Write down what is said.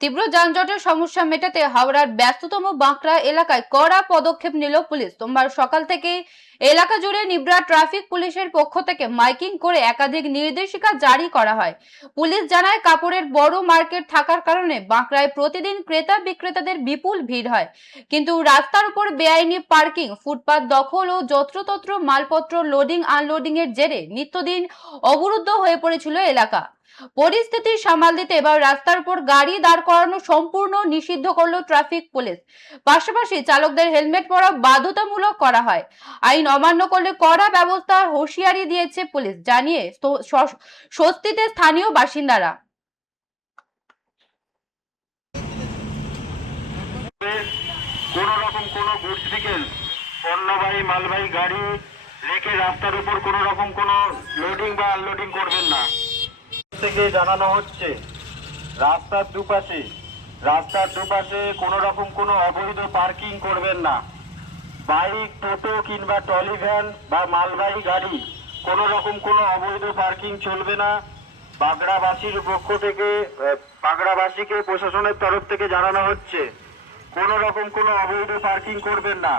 তীব্র যানজটের সমস্যা মেটাতে হাওড়ার ব্যস্ততম বাঁকড়া এলাকায় কড়া পদক্ষেপ নিল পুলিশ। সোমবার সকাল থেকেই এলাকা জুড়ে নিবরা ট্রাফিক পুলিশের পক্ষ থেকে মাইকিং করে একাধিক নির্দেশিকা জারি করা হয়। পুলিশ জানায়, কাপড়ের বড় মার্কেট থাকার কারণে বাঁকড়ায় প্রতিদিন ক্রেতা বিক্রেতাদের বিপুল ভিড় হয়। কিন্তু রাস্তার উপর বেআইনি পার্কিং, ফুটপাত দখল ও যত্রতত্র মালপত্র লোডিং আনলোডিং এর জেরে নিত্যদিন অবরুদ্ধ হয়ে পড়েছিল এলাকা। পরিস্থিতি সামাল দিতে এবার রাস্তার উপর গাড়ি দাঁড় করানো সম্পূর্ণ নিষিদ্ধ করলো ট্রাফিক পুলিশ। পাশাপাশি চালকদের হেলমেট পরা বাধ্যতামূলক করা হয়। আইন অমান্য করলে কড়া ব্যবস্থার হুঁশিয়ারি দিয়েছে পুলিশ, জানিয়ে স্বস্তিতে স্থানীয় বাসিন্দারা। কোনো রকম কোনো গুডস ভেহিকল, পণ্যবাহী মালবাহী গাড়ি রেখে রাস্তার উপর কোনো রকম কোনো লোডিং বা আনলোডিং করবেন না থেকে জানানো হচ্ছে। রাস্তার দুপাশে কোনো রকম কোনো অবৈধ পার্কিং করবেন না। বাইক, টোটো কিংবা ট্রলি ভ্যান বা মালবাহী গাড়ি কোনো রকম কোনো অবৈধ পার্কিং চলবে না। বাগড়াবাসীকে প্রশাসনের তরফ থেকে জানানো হচ্ছে, কোনো রকম কোনো অবৈধ পার্কিং করবেন না।